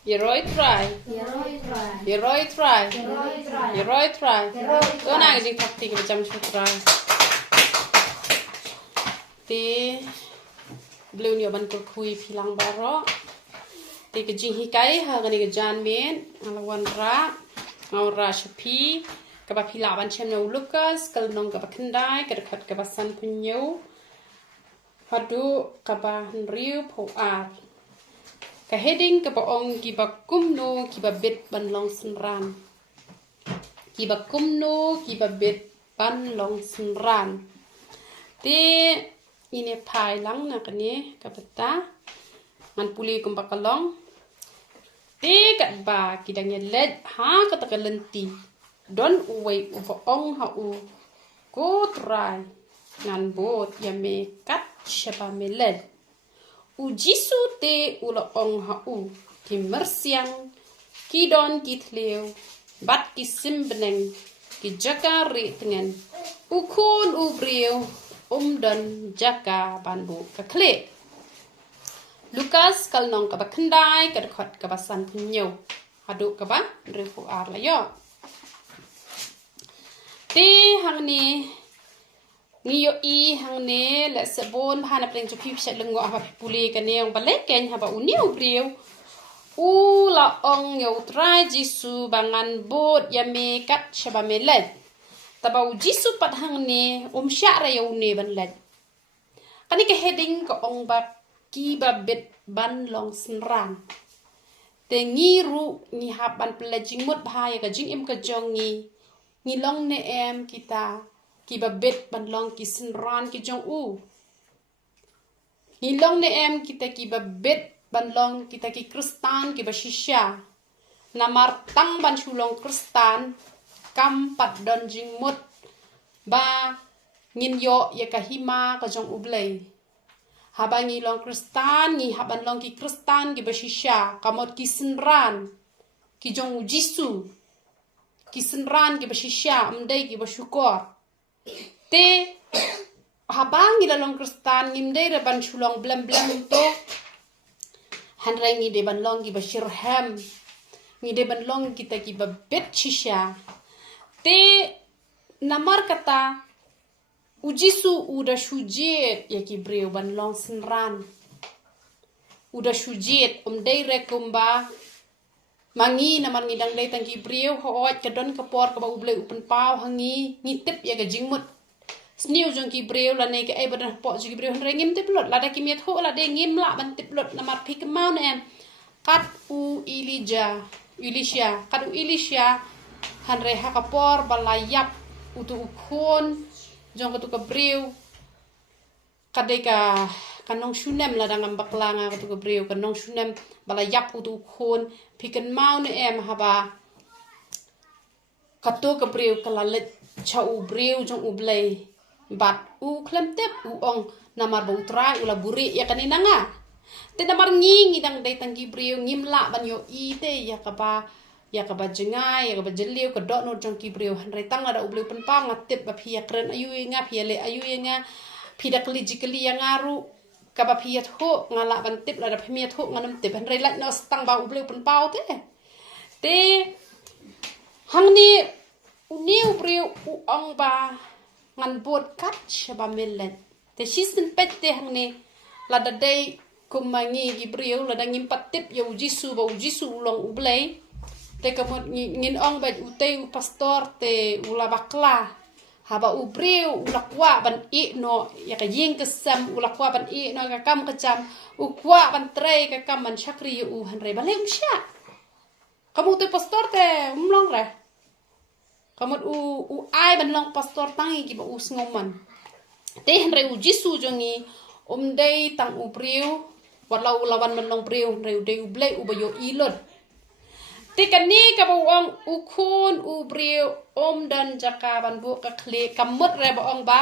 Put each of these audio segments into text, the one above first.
Yeroi try. Yeroi try. Yeroi try. Ơ nàng cái gì thật thì cái chăm chút try. Thì beliau ni ban kurkui pilang baro. Thì cái gì cái ha cái này John men ngelawan ra shapi. Kaba pila ban chem no Lucas kal nong kaba kendai kedekat kaba san penyu. Hadu kaba henriu po ar. Ka heading ka paong kiba kumno kiba bet ban long senran. Kiba kumno kiba bet ban long senran. Te ini pai lang na kani kapata ngan puli kumpa kalong. Te kat ba kidang led ha kata kalenti. Don uway upaong ha u ko try ngan bot yame kat siapa meled. Ujisu te ula ong ha u ki mersiang ki don ki thleu bat ki simbeneng ki jaka ri tengen ukun ubriu dan jaka banbu ka kle Lukas kal nong ka ba kendai ka dekat ka basan penyo hadu ka ba refu ar la yo te hang ni ngiyo i hang ne la sebon hana pleng chu pi psat lengo apa puli ka ne ong balek ken haba uniu briu u la ong yo trai jisu bangan bot yame kat shaba melet tabau jisu pat hang ne sya ra yo ne ban let kani ke heading ko ong ba ki ba bet ban long senran te ngiru ni haban pelajing mut bahaya ka jing im ka jong ni long ne em kita kiba bet ban long ki senran ki jong u ni long ne em kita kiba bet ban long kita ki kristan ki ba shisha namar tang ban chulong kristan kam pat don jing mut ba ngin yo ya ka hima ka jong ublei haba ngi long kristan ngi haban long ki kristan ki ba shisha kamot ki senran ki jong jisu ki senran ki ba shisha mdai ki ba syukor te habang ila long kristan ngimdei re ban chulong blam to hanrai ngi de ban long gi bashirham ngi de ban long kita ki babet shisha te namar kata ujisu uda shujet ya ki breu ban long senran uda shujet dei re kumba mangi namar ngidang dei tang ki breu hoot kadon kapor ka ba ublei upen pau hangi ngitip ya ga jingmut sniu jong ki breu la nei ka ai badan po ki breu hre ngim tip lot la da ki miet ho la de ngim la ban tip lot namar phik mau ne em kat u Elisha kat u Elisha hanre ha kapor balayap utu ukon jong ka breu kadai ka kanong shunem la dangam baklanga ka breu kanong shunem balayap utu ukon phikan mau ne em haba kato ka breu kalalet cha u breu jong ublei bat u klemtep u ong namar ba utra ula buri ya kanina nga te namar ngi dang dai tangki breu ngimla ban yo i te ya ka ba jengai ya ka ba jeliu ka dot no jong ki breu hanre tang ada ubleu pen pa ngatip ba phia kren ayu nga phia le ayu nga phida kli yang ngaru ka ba phia tho ngala ban tip la da phia tho nganam tip hanre la no stang ba ubleu pen pau te hangni uni ubreu u ong ba ngan bot kat shaba millet te shisin pette hangne la da dei kumangi gibriu la da ngimpat tip yo jisu ulong ublei te kamot ngin ong ba utei pastor te ula bakla haba ubriu ula kwa ban i no ya ka ying kesam ula kwa ban i no ka kam kecam u kwa ban trei ka kam ban chakri u hanre ba lem sha kamu te pastor te umlong re kamot u ai ban long pastor tangi ki ba u sngoman te hanre u jisu jongi dei tang u priu walau lawan ban long priu hanre u dei u blei u ba yo ilot te kani ka ba ong u khun u priu dan jaka ban bu ka khle kamot re ba ong ba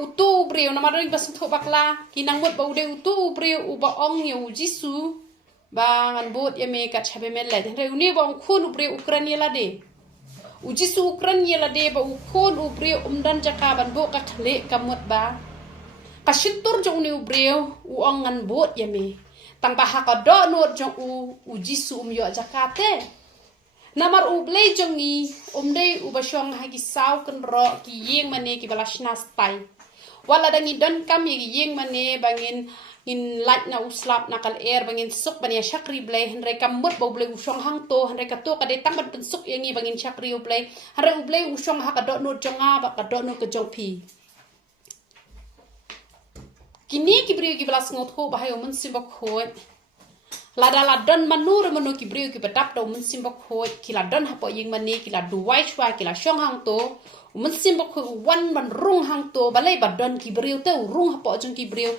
u tu priu na maring basun tho bakla kinang mot ba u dei u tu priu u ba ong yo jisu ba ngan bot ya me ka chabe mel le hanre u ni ba ong khun u priu ukrania la de uji sukran yela de ba ukon ubre dan jakaban bo ka khle kamot ba kashitur jong ni ubre uangan bot yame tang baha ka do no jong u jisu yo jakate namar u blei jong i dei u basyong hagi saw kan ro ki yeng mane ki balashna stai wala dangi don kam yeng mane bangin in light na uslap na kal air bangin suk bania shakri blei henre kamut bo blei usong hang to henre ka to ka de tang ban pensuk yangi bangin shakri u blei henre u blei usong ha ka do no jonga ba ka do no ka jong pi kini ki brio ki balas ngot ho bahayo mun simbok ho lada ladon manur manu ki brio ki badap do mun simbok ho ki ladon ha po ying mani ki la duwai chwa ki la shong hang to mun simbok ho wan man rung hang to balai badon ki brio te rung ha po jong ki brio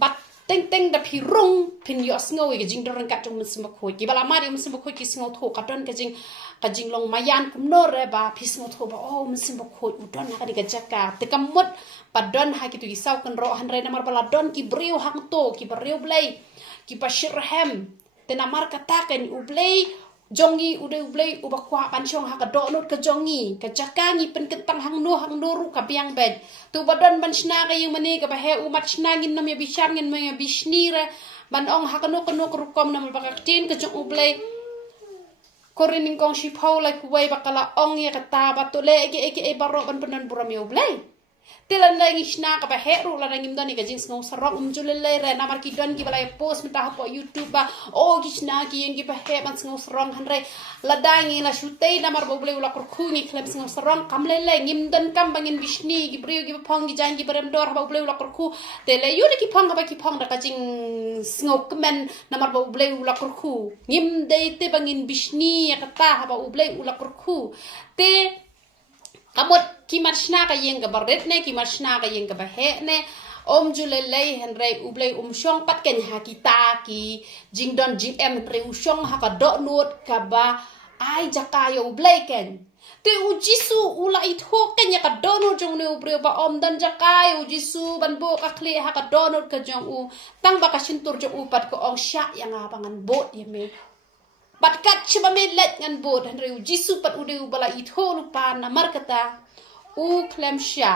bat teng da pi rung pin yo sngo ge jing dorang ka jong mun simbok ho ki bala mari mun simbok ho ki sngo tho ka don ka jing long mayan kum no re ba pi sngo tho ba mun simbok ho udon ha ka jaka te kamut padon ha ki tu isaw kan ro han re namar bala don ki brio hang to ki brio blai ki pashirhem te namar kata kan u blai jongi ude ublei ubakwa pansyong ha ka donot ka jongi ka jakangi pen ketang hang no ru ka biang bed tu badon ban shna ka yung mani ka bahe umat shna ngin nam ya bishan ngin ma bishnire ban ong ha ka no rukom nam bakaktin ka jong ublei korining kong shi paula kuwai bakala ong ya kata batule ege e baro ban penan buram ya ublei tilan lagi shna ka bahe ru la ngim doni ka jing sngo sarok umjulele re namar ki don ki balai post menta po youtube ba ki shna ki yung ki bahe ban sngo sarong hanre ladangi la shutei namar boble ula kurku ni klem sngo sarong kamlele ngim don kam bangin bishni ki brio ki pong ki jang ki barem dor boble ula kurku tele yuri ki pong ba ki pong da ka jing sngo kemen namar boble ula kurku ngim dei te bangin bishni ya kata ba boble ula kurku te kamot ki marshna ka yeng ka barret ne ki marshna ka yeng ka bahe ne julelei henre ublei shong pat ken ha kita ki jing don jing em henre shong ha ka do not ka ba ai jakayo ublei ken te ujisu ula itho ken ya ka do no jong ne ubre ba dan jakayo ujisu ban bo ka kle ha ka do not ka jong u tang ba ka sintur jong u pat ko ong sha yang abangan bot yeme bat kat chiba me let ngan bot henre ujisu pat ude ubala itho lupa na markata u klem sha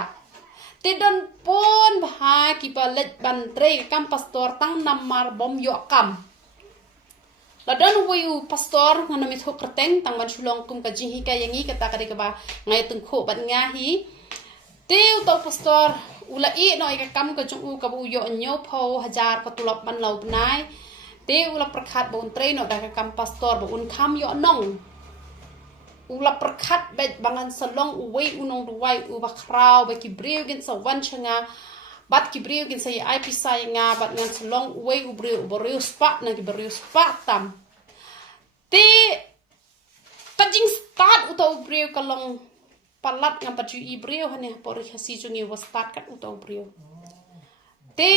te don pon bha ki palet ban tre kam pastor tang namar bom yo kam la don u pastor ngana mit ho kerteng tang ban sulong kum ka jihi ka yangi kata ka de ka ba ngai tung kho ban ngahi te u to pastor ula i no ka kam ka chung u ka bu yo nyo pho hajar ka tulap ban lau nai te ula prakhat bon tre no da ka kam pastor bo un kham yo nong ula prakhat bet bangan salong uwei unong duwai u bakrau ba ki breu gen sa wan changa bat ki breu gen sa ai pisai nga bat ngan salong uwei u breu spa na ki breu spa tam te kajing start uto breu kalong palat ngam paju i breu hane pori hasi jungi was start kat uto breu te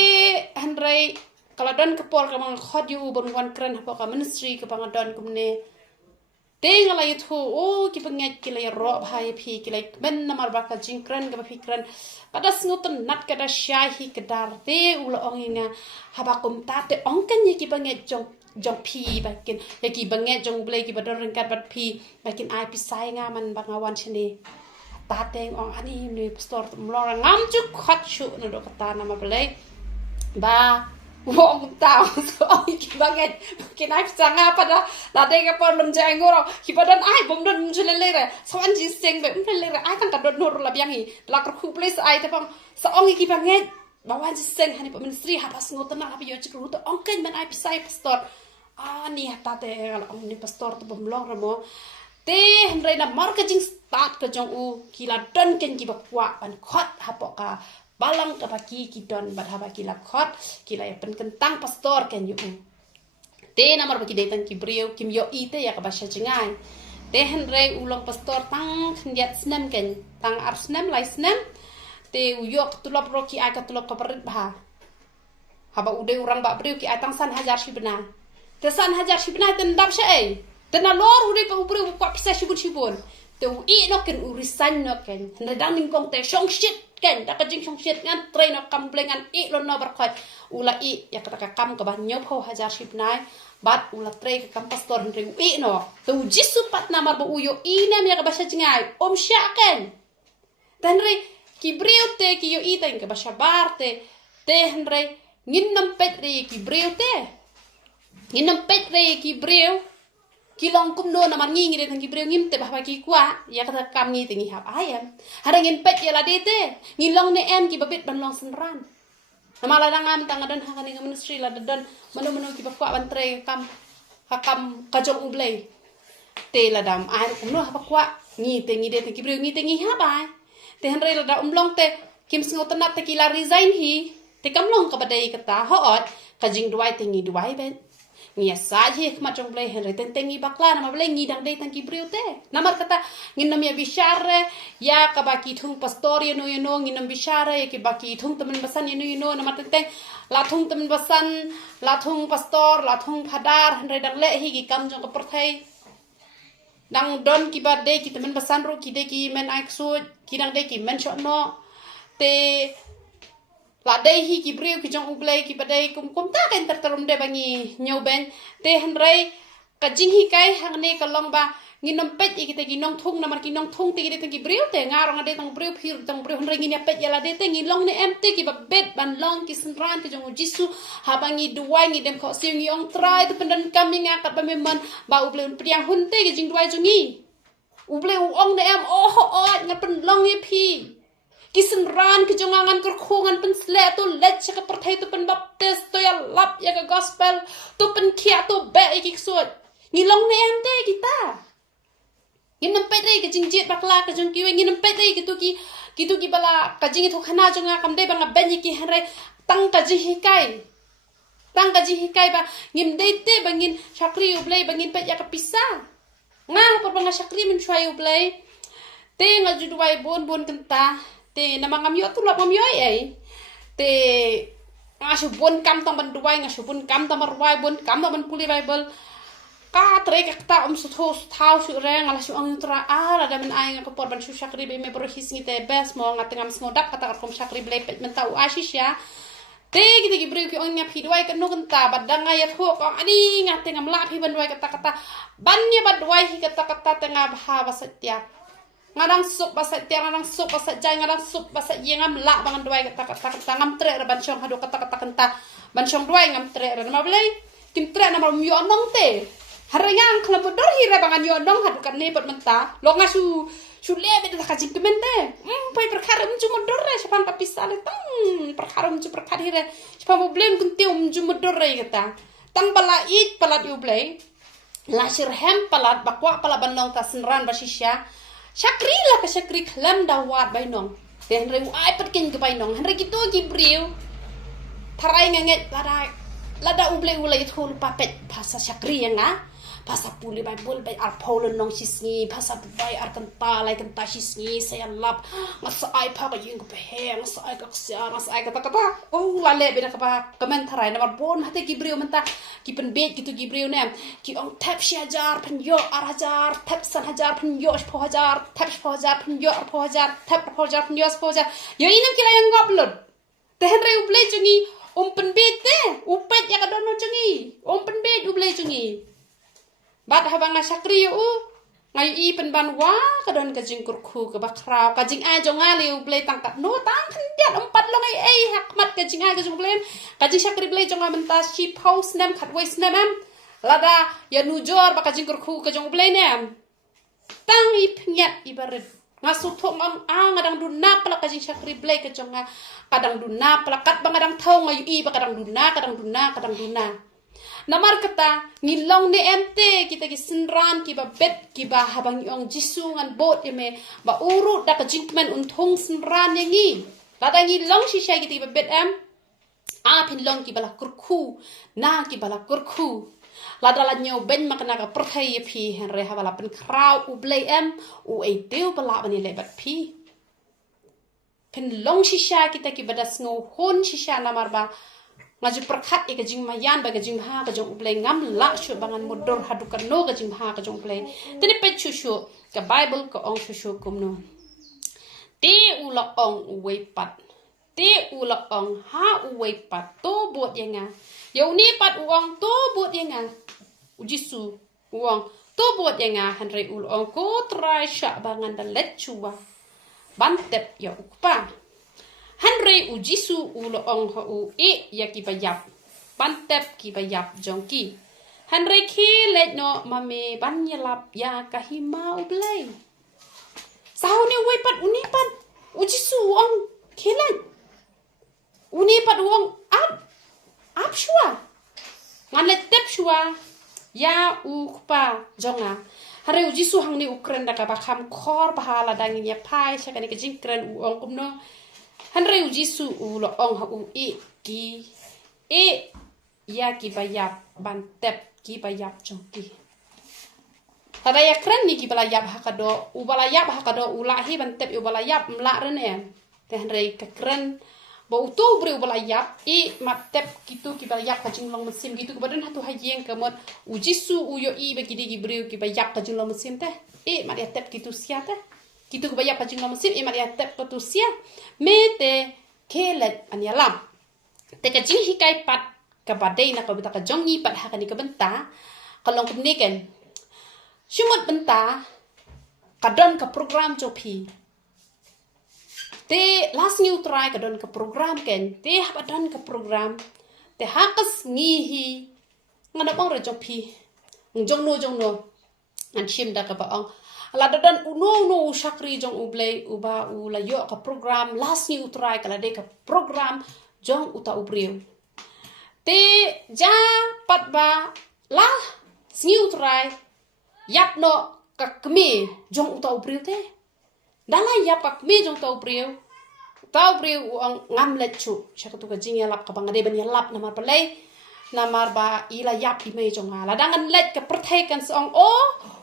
handrai kaladon kepol kamang khod yu bon wan kren ha ka ministry ka bangadon kumne te ngala yuthu ki penget ki lay ro bhai phi ki lay ben namar ba ka jingkran ga fikran pada sngutan nat kada shahi kedar te ula onginga haba kum ta te ongkan ye ki penget jong phi bakin ye ki penget jong blai ki bador kat bat phi bakin ai pisai nga man bangawan chene ta teng ong ani ni pastor mlora ngam chu khat chu no do kata nama blai ba wong tao so ki banget kinai sanga pada la de ka por lum jang ngoro ki padan ai bom don julele re sawan ji seng be le re ai kan ka don nor la biang hi la ka khu place ai te pam sa ong ki banget bawan ji seng hani pa ministry ha pas ngotan na ha yo chi ru to ong ken man ai pisai pastor ni hata te ong ni pastor to bom long ramo te henre na marketing start ka jong u ki la don ken ki bakwa ban khot ha po ka balang kapaki kidon badhaba kila khot kila ya pen kentang pastor ken yu te namar baki detang ki brio kim yo ite ya kabasha jengai te henre ulong pastor tang khiat snem ken tang ar snem lai snem te uyok tulop roki aka tulop kaparit bha haba ude urang ba brio ki atang san hajar shibna te san hajar shibna ten dab shay te na lor ude pa brio kwa pisa shibun te u no ken urisan no ken henre dang ning kong te shong shit ken da ka jing shong shit ngan train no kam blengan lo no bar khoi ula ya ka kam ka ba nyop ho hajar ship nai bat ula tre ka kam pastor henre no tu jisu pat namar bo uyo nam ya ka ba jingai sha ken tanre ki breu te ki yo ita ka ba barte te henre ngin nam pet re ki breu te Nginam pet re ki breu ki long kum no na man ngi ngi tang ki breu ngim te bah ki kwa ya kata kam ngi tingi hap ayam hara ngin pet ya la dete ngi long ne em ki babit ban long senran nama la dangam tang adan ha ni ministry la dan manu ki bakwa ban tre kam hakam kajong ublei te la dam ai kum no ha bakwa ngi te ngi de ki breu ngi te ngi hap ai te han re la da long te kim sngo tanat te ki la resign hi te kam long ka badai kata hoot kajing duai te ngi duai ben ngia saje kma jong blai henry tentengi bakla nama blai ngi dang dei tangki briute namar kata nginam ya bishare ya ka baki thung pastor ya no nginam bishare ya ki baki thung temen basan ya no nama tenteng la thung temen basan la thung pastor la thung phadar henry dang le hi ki kam jong ka perthai dang don ki ba de ki temen basan ro ki de ki men ai su ki dang de ki men shot no te la dei hi ki breu ki jong ublei ki badai kum ta kan tarum de bangi nyau ben te hanrei ka jing hi kai hang ne ka long ba nginam pet ki te ki nong thung na mar ki nong thung te ki te ki breu te ngarong ade tang breu phir tang breu hanrei ngi pet ya la de te ngi long ne em te ki ba bet ban long ki senran ki jong jisu ha bangi duai ngi dem kho siu ngi ong trai te pendan kami nga kat ba memman ba ublei priang hun te ki jing duai jongi ublei ong ne em ngat pen long ye phi kisan ran kejongangan kerkhungan pen sle tu let chaka perthai tu pen baptis tu ya lap ya ka gospel tu pen kia tu be iki suat ngilong ne ente kita nginam pedre ke jingjit bakla ke jong kiwe nginam pedre ke tu ki bala ka jingi tu khana jonga kam de bang ben ki hanre tang ka ji hikai ba ngim de te bangin chakri ublei bangin pet ya ka pisa nga por bang chakri min chwai ublei te nga juduai bon kenta te nama ngam yo tu lap ngam yo ai te ngasu bon kam tang ban duai ngasu bon kam tang marwai bon kam ban puli bible ka tre ka ta su tho thau su re ngala su ang tra ala da men ai ka por ban su shakri be me por his ni te bes mo ngat ngam sngodak kata kom shakri ble pet men tau ashisya te ki bri ki on nya phi duai ka no kan ta badanga ya tho ko ani ngat ngam la phi ban duai kata ban nya ban duai hi kata tengah bahasa satya ngadang sup basa tiang ngadang sup basa jai ngadang sup basa yengam la bangan duai kata ngam tre ban chong hadu kata kenta ban chong duai ngam tre ma blai kim tre na mam yo nong te harayang khala bodor hi re bangan yo nong hadu kan ne pot menta lo ngasu le be ta kajing kemente pai perkara mju modor re sepang ka pisale tang perkara mju perkara hi re sepang problem kun tiu mju modor re kata tang bala it palat yu blai la shirhem palat bakwa pala ban long ta senran basisya Syakri lah ke syakri kelam dawat bay nong. Dan henry ai petkin ke bay nong. Henry gitu ki briu. Tarai ngenget lada uble ulai itu lupa pet bahasa syakri ya nga. Bahasa puli bay bul bay arpaulen nong sisngi. Bahasa bay arkenta lai kenta sisngi. Saya lap ngasa ai pa ka yung kepehe. Ngasa ai kaksia. Ngasa ai kata-kata. Oh lale beda kapa komentarai. Namar bon hati ki briu mentah. Ki penbet gitu ki briu nem. Ki ong tap si hajar pen yo ar hajar. Tap san hajar pen yo sepo hajar. Tap sepo hajar pen yo arpo hajar. Tap arpo hajar pen yo sepo hajar. Yo inam kila yang goblod. Tehen rei uble jungi. Penbet te. Upet ya kadono jungi. Penbet uble jungi. Bat habang syakri yo ngai i penban wa kadon kajing kurku ke bakrau kajing ai jongali uble tangkat no tang kendiat empat lo ngai hakmat kajing ai kajing uble kajing syakri ble jonga menta shi pause nam khat wais nam lada ya nujor ba kajing kurku kajing uble nem tang i pnyat ibarat ngasu thong ang ngadang duna pala kajing syakri ble kajonga kadang duna pala kat bangadang thau ngai i ba kadang duna namar kata ngilong ne ente kita ki senran ki ba bet ki ba habang yong jisu ngan bot eme ba uru da ka jingmen unthong senran yangi lada ngilong shisha ki ba bet pin long ki bala kurku na ki bala kurku lada la nyo ben makna ka perthai phi henre habala pen krau u blai u e deu bala bani le bat phi pin long shisha kita ki badas ngo hon shisha namar ba ngaju perkhat e kajing mayan ba kajing ha kajong ublay ngam la shu bangan modor hadukan no kajing ha kajong ublay tani pet shushu ka bible ko ong shushu kumno te ula ong uwe pat te ula ong ha uwe pat to buat yenga yo ni pat uong to buat yenga ujisu uong to buat yenga hanre ula ong ko try sha bangan da let chuwa bantep ya ukpa Henry ujisu ulo ong ho u e ya ki bayap pantep ki bayap jongki Henry kilet no mame banyalap ya kahima ublay. Sao ni unipat uji suong kilet. Unipat uong up shua. Ngalet tep shua ya ukpa jonga. Hari uji suhang ni ukren da kabakam kor pahala dangin ya pai syakani kejingkren uong kumno. Henry uji su ulo ong ha ki ya ki bayap bantep ki bayap jongki. Tada ya keren ni ki balayap hakado ubalayap hakado ulahi bantep ubalayap mlak rene. Te Henry keren ba utu bre ubalayap matep gitu ki balayap kajing long mesim gitu kebadan hatu hajeng kemot uji su uyo bagi di bre ki bayap kajing long mesim teh mat ya tep gitu sia teh. Gitu kebayap kajing long mesim mat ya tep gitu sia me te kelet anyalam. Te kajing hikai pat kabadai na kabita ka jongi pat hakani ka benta kalong kumniken shumot benta kadon ka program jopi te last new try kadon ka program ken te hapadon ka program te hakas ngihi ngana bang re jopi jongno an chim da ka baong ala dadon uno shakri jong ublay uba ulayo ka program last new try kala de ka program jong uta ubriu te ja pat ba la sniu try yap no kakmi jong utau priu te dala yap kakmi jong tau priu ang ngam lechu syakatu ka jing lap ka bangade ban lap namar palai namar ba ila yap ime jong ala dangan let ka perthai kan song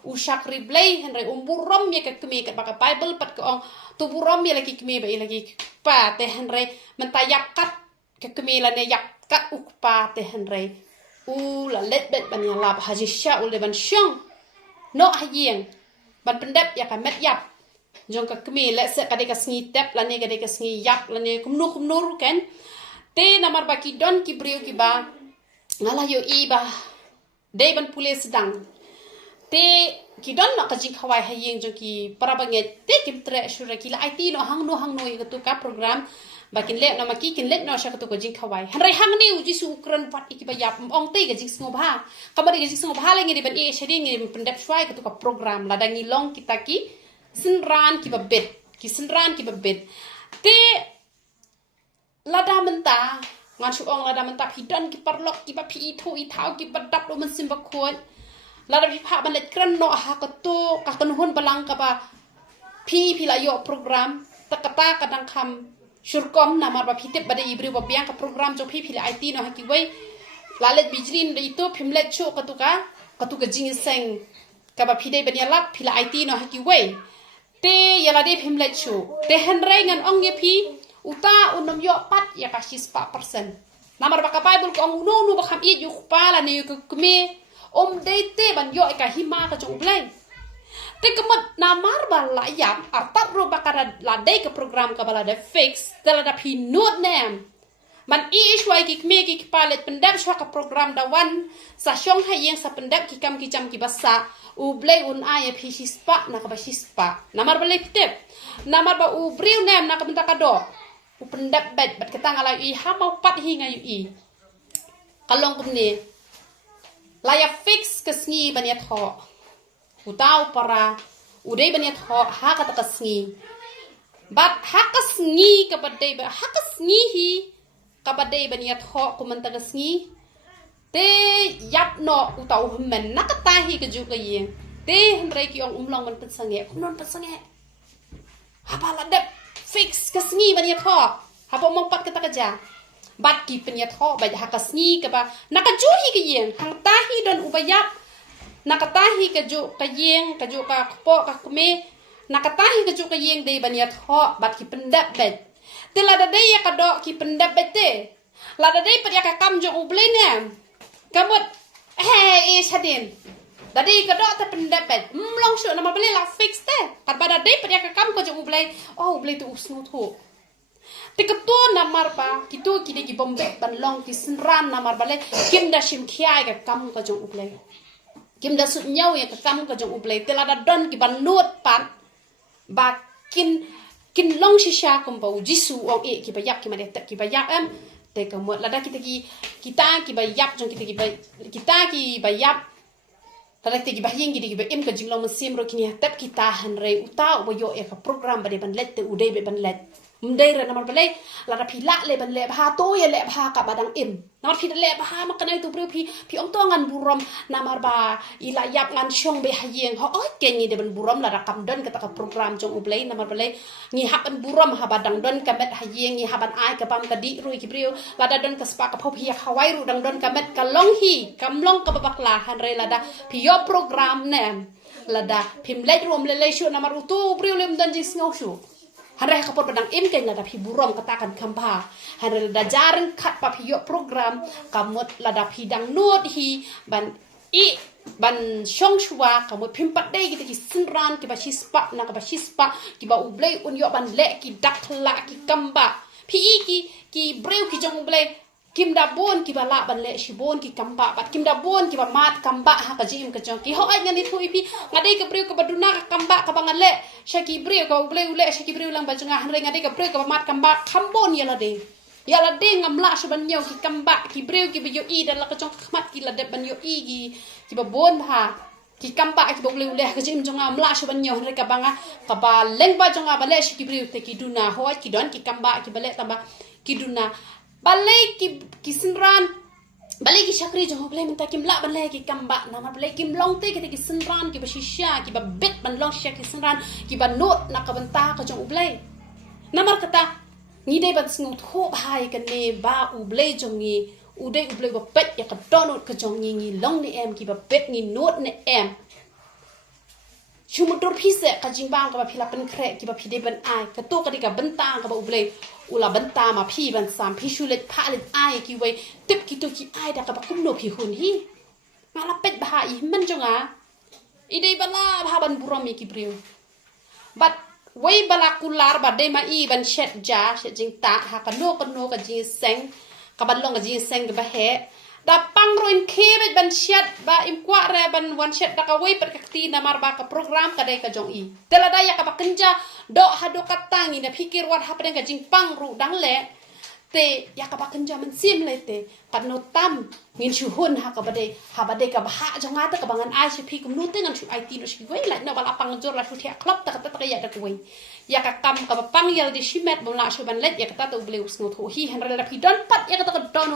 usak riblay henry umburom ye kakmi ka baka bible pat ka ong tuburom ye lagi kmi ba ilagi pa te henry mentayap kat kakmi la ne yap kat ukpa te Henry la let bet ban yang lap haji sya ule ban syong no hayeng ban pendep ya ka met yap jong ka kemi let se ka de ka sngi tep la ne ka de ka sngi yap la ne kumnu ken te namar ba ki don ki brio ki ba ngala yo ba de ban pule sedang te ki don na ka jing khawai hayeng jong ki para banget te kim tre shura ki la it no hang no ka tu ka program bakin let no maki kin let no sha katu ko jing khawai hanrai hang ni uji su ukran pat iki bayap ong te ga jing sngo bha kamari ga jing sngo bha lengi ban shari ngi pendep swai katu ka program la dangi long kita ki sinran ki babet te lada menta ngan su ong lada menta hidan ki parlok ki ba phi thu I thau ki badap do man sim ba khon lada phi pha ban let kran no ha ka to ka kan hon balang ka ba phi la yo program takata kadang kham Syurkom namar ba pitip bada ibri ba biang ka program jo phi IT no haki wai lalet bijlin de itu phimlet chu katuka jing seng ka ba phide ban yalap phila IT no haki wai te yala de phimlet chu te henrai ngan ong ye phi uta unom yo pat ya ka 6% namar ba ka bible ko ong no ba kham i yu pala ne yu kme de te ban yo ka hima ka jong blai te kemat namar ba layam artat ro bakara la de ke program ka bala de fix tela da pi not nem man shwai ki kme ki palet pendap shwa ka program da wan sa syong hayeng sa pendap ki kam ki jam ki basa u blai un aya pi hispa na ka ba hispa namar ba leptep namar ba u briu nem na ka benta ka do u pendap bet bat ketang ala ha mau pat hinga yu kalong kumne laya fix ke sngi ban ya tho utau para udai baniat ha kata kasngi bat ha kasngi kabadai ba ha kasngi hi kabadai baniat kumanta kasngi te yap no utau men nakatahi ke juga ye te hendrai ki ong umlong man pensange kumnon pensange ha bala dep fix kasngi baniat ha po mong pat kata kaja bat ki baniat ba ha kasngi ka ba nakajuhi ke ye hang tahi don ubayap nakatahi kaju kayeng kaju ka po ka kume nakatahi kaju kayeng de baniat bat ki pendap bet te lada de ya kado ki pendap bet te lada de per ya ka kam jo uble ne kamot sadin dadi kado ta pendap bet mlong shu nama bele la fix te kat bada de per ya ka kam ko jo uble uble tu usnu thu te kato namar pa kitu ki de ki bombek ban long ki sinran namar bale kim da shim khia ka kam ko jo uble kim da sut nyau ya ka kam ka jong ublay tela da don ki ban nuot pat ba kin long shisha kum ba jisu ong ki ba yak ki ma de ki ba yak te kamot lada kita ki bayap jong kita ki bayap lada kita ki bahyeng kita ki bayim ka jinglong mesim ro kini tep kita hanre uta ubayo ka program bade ban let te udai be ban let mdai ra namar balai lada pila le ban le bha to ya le bha ka badang im namar phi le bha ma kanai tu phi ong to ngan burom namar ba ila yap ngan shong be hayeng ho oi kengi de ban burom lada kam don ka program jong ublai namar balai ngi haban burom ha badang don ka met hayeng ngi haban ai ka bam ka di rui ki brio lada don ka spa ka pho phi khawai ru dang don ka met ka long hi kam long ka babakla han re lada phi yo program ne lada phim le rom le shu namar utu brio lem dan jing ngau shu Hari kapot padang im keng lada pi burom katakan kampa. Hari lada jarang kat pa pi yok program kamut lada pi dang not hi ban shong shua kamut pimpat day kita ki senran ki ba shispa na ka ba shispa ki ba ublay un yok ban le ki dak la ki kamba. Pi ki breu ki jong ublay kim da bon ki bala ban le shi bon ki kamba bat kim da bon ki ba mat kamba ha ka jim ka jong ki ho ai ngani thu ipi ngadai ka breu ka baduna ka kamba ka bangan le shaki breu ka ule shaki breu lang ba jong han re ngadai ka breu ka ba mat kamba khambon ya la de ngam la shi ban nyaw ki kamba ki breu ki ba yo i dan la ka jong khmat ki la de ban yo i ki ba bon ha ki kamba ki ba ule ka jim jong am la shi ban nyaw re ka banga ka ba leng ba jong ba le shaki breu te ki duna ho ki don ki kamba ki ba le tamba ki duna balai ki senran balai ki syakri jong balai minta kim la balai ki kamba nama balai kim long te kita ki senran ki basisya ki ba bet ban long sya ki senran ki ba not na ka benta ka jong balai namar kata ni dei ban sngut ho bhai ka ne ba u balai jong ni u dei u balai ba bet ya ka donut ka jong ni long ni em ki ba bet ni not ne em Shumudur pise ka jingbang ka ba phila pen kre ki ba phide ban ai ka to ka di ka benta ka ba ublei ula benta ma phi ban sam phi shulet pha let ai ki wei tip ki to ki ai da ka ba kum no phi hun hi mala pet ba i man jonga idei bala ba ban burom ki briu but wei bala kular ba de ma i ban shet ja shet jing ta ha ka no ka jing seng ka ban long ka jing seng ka ba he da pangroin kebet ban syat ba im kwa re ban wan syat da ka wei per kakti na mar ba ka program ka dai ka jong i tela da ya ka ba kenja do ha do katangi na pikir wat ha pen ka jing pangru dang le te ya ka ba kenja man sim le te kan no tam ngin shu hun ha ka ba dai ka ba ha jong ata ka bangan ai shi pi kum nu te ngan shu IT no shi wei la na bala pang jor la shu thia klop ta ka ya da wei ya ka kam ka ba pang yal di shimet bom la shu ban let ya ka ta to bleu sngo tho hi han la pi don pat ya ka ta ka don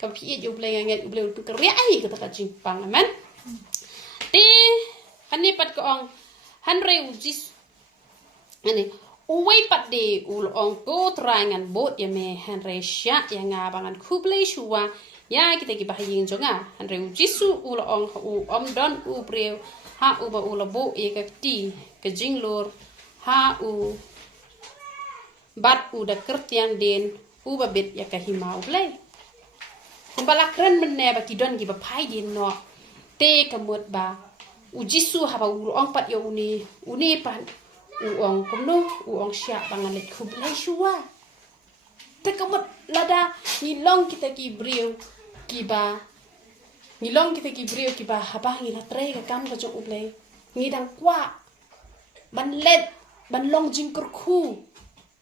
ka pi e bleu ngai bleu tu ka ria ai ka ta ka jing pang amen ti ani pat ko ong han reu jis ani uwei pat de ul ong go trangan bot ya me han re sya ya nga bangan kublei shuwa ya kita ki bahaying jonga han reu jisu ul ong u om don u breu ha u ba ul bo e ka ti ka jinglor ha u bat u da kertiang den u ba bet ya ka himau blei kumbala kren menne ba ki don ki ba pai din no te kamut ba u jisu ha ba ul ong pat yo uni pan uong kumno uong sya bangalit kublai shuwa tekamot lada ngilong kita ki brio kiba ngilong kita ki brio kiba habang ila tre ka kam ka jong ublai ngidang kwa ban let ban long jingkur khu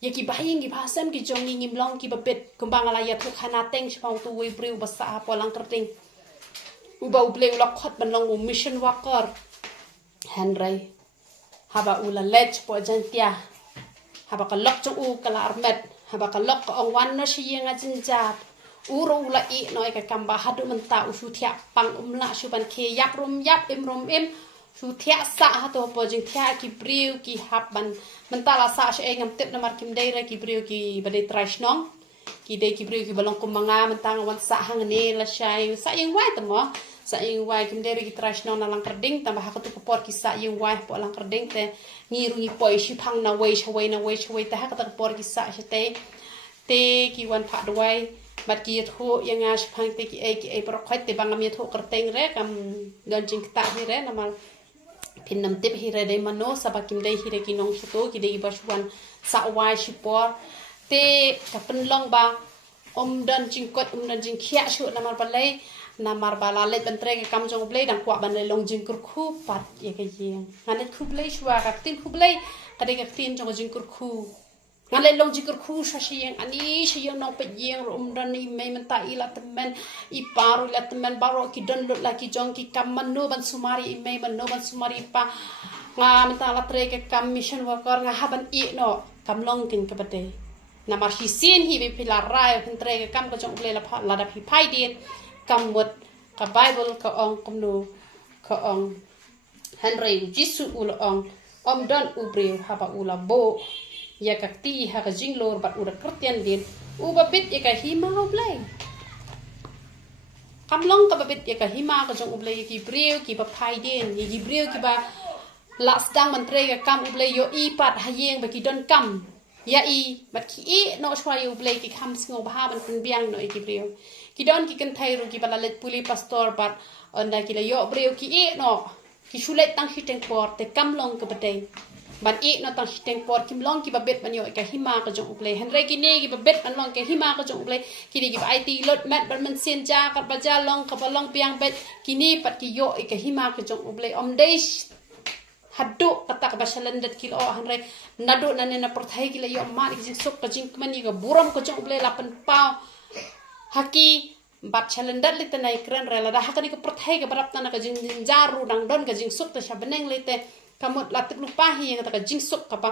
ya ki bahing ki bahasam ki jong ngim long ki babet kumbang ala ya thuk khana teng shpang tu we brio basa polang kerting uba ublai ulakot ban long mission worker hanrai haba ula lech po jantia haba ka lok chu u kala armet haba ka lok ko wan no shi nga jinjat uro ula i noi ka kamba hadu menta u shu thia pang la shu ban ke yap rum im shu thia sa ha to po jing thia ki priu ki hab ban menta la sa she ngam tip na mar kim dei ra ki priu ki bade trash nong ki dei ki priu ki balong kumanga menta wan sa hang ne la shai sa yang wa ta mo sa yung wai kim deri ki trash no na lang kerding tambah hakatu popor ki sa yung wai po lang kerding te ngiru ngi poi shi phang na wei shawai te hakatu popor ki sa te ki wan pha dwai bat ki tho yang a shi phang te ki e pro khoi te bangam ye tho kerteng re kam don jing ta hi re na mal pin nam tip hi re de mano sa ba kim dei hi re ki nong shuto ki dei ba shwan sa wai shi por te ka pen long ba don jing kot don jing khia shu na mal balai namar bala let bentre ke kam jong blei dang kwa ban le long jing kur khu pat ye ke yeng nganet khu blei shwa ka tin khu blei ka de ka tin jong jing kur khu ngalai long jikur khu shayang ani shayang no pe yeng dan ni mai menta ila temen I paru ila temen baro ki don lut laki jong ki kam manu ban sumari mai manu ban sumari pa nga menta la tre ke kam mission worker nga haban I no kam long kin ke bade na mar hi sin hi be pila rai kin tre ke kam ko jong le la da pi pai din kam wot ka bible ka ong kom no ka ong Henry Jisu ul ong don ubre haba ula bo ya kakti ha ka jinglor bat ura Christian din uba bit ya ka hima ublay kamlong ka babit ya ka hima ka jong ublay ki breu ki ba phai din ki breu ki ba last dang mantre ka kam ublay yo I pat hayeng ba ki don kam ya I bat ki I no shwa yo ublay ki kam singo ba ban kun biang no ki breu ki don ki kan thai ru ki bala let puli pastor bat onda ki la yo breu ki I no ki shulet tang hiteng por te kamlong ka batay ban I no tang hiteng por kim long ki babet man yo ka hima ka jong ublay henry ki ne ki babet man long ka hima ka jong ublay ki di ki ba IT lot mat ban man sen ja ka ba ja long ka ba long piang bet ki ni pat ki yo ka hima ka jong ublay dei haddo kata ka ba shalandat ki lo henry nado na ne na perthai ki la yo ma ki jing sok ka jing kman ka buram ka jong ublay lapan pau haki bat chalendat lite na ikran rela da hakani ka perthai ka barap na ka jing jaru dang don ka jing sok ta shabeneng lite kamut latik lupa hi yang kata jing sok kapa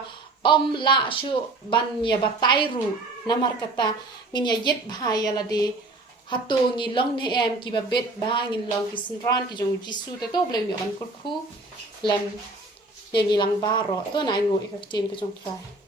la shu ban ya batairu namar kata ngin ya yet bhaya la de hato ngi long ne em ki ba bet ba ngin long ki sinran ki jong Jisu te to blem yo ban kurku lem ya ngi lang baro to na ngo ikak tin ka jong trai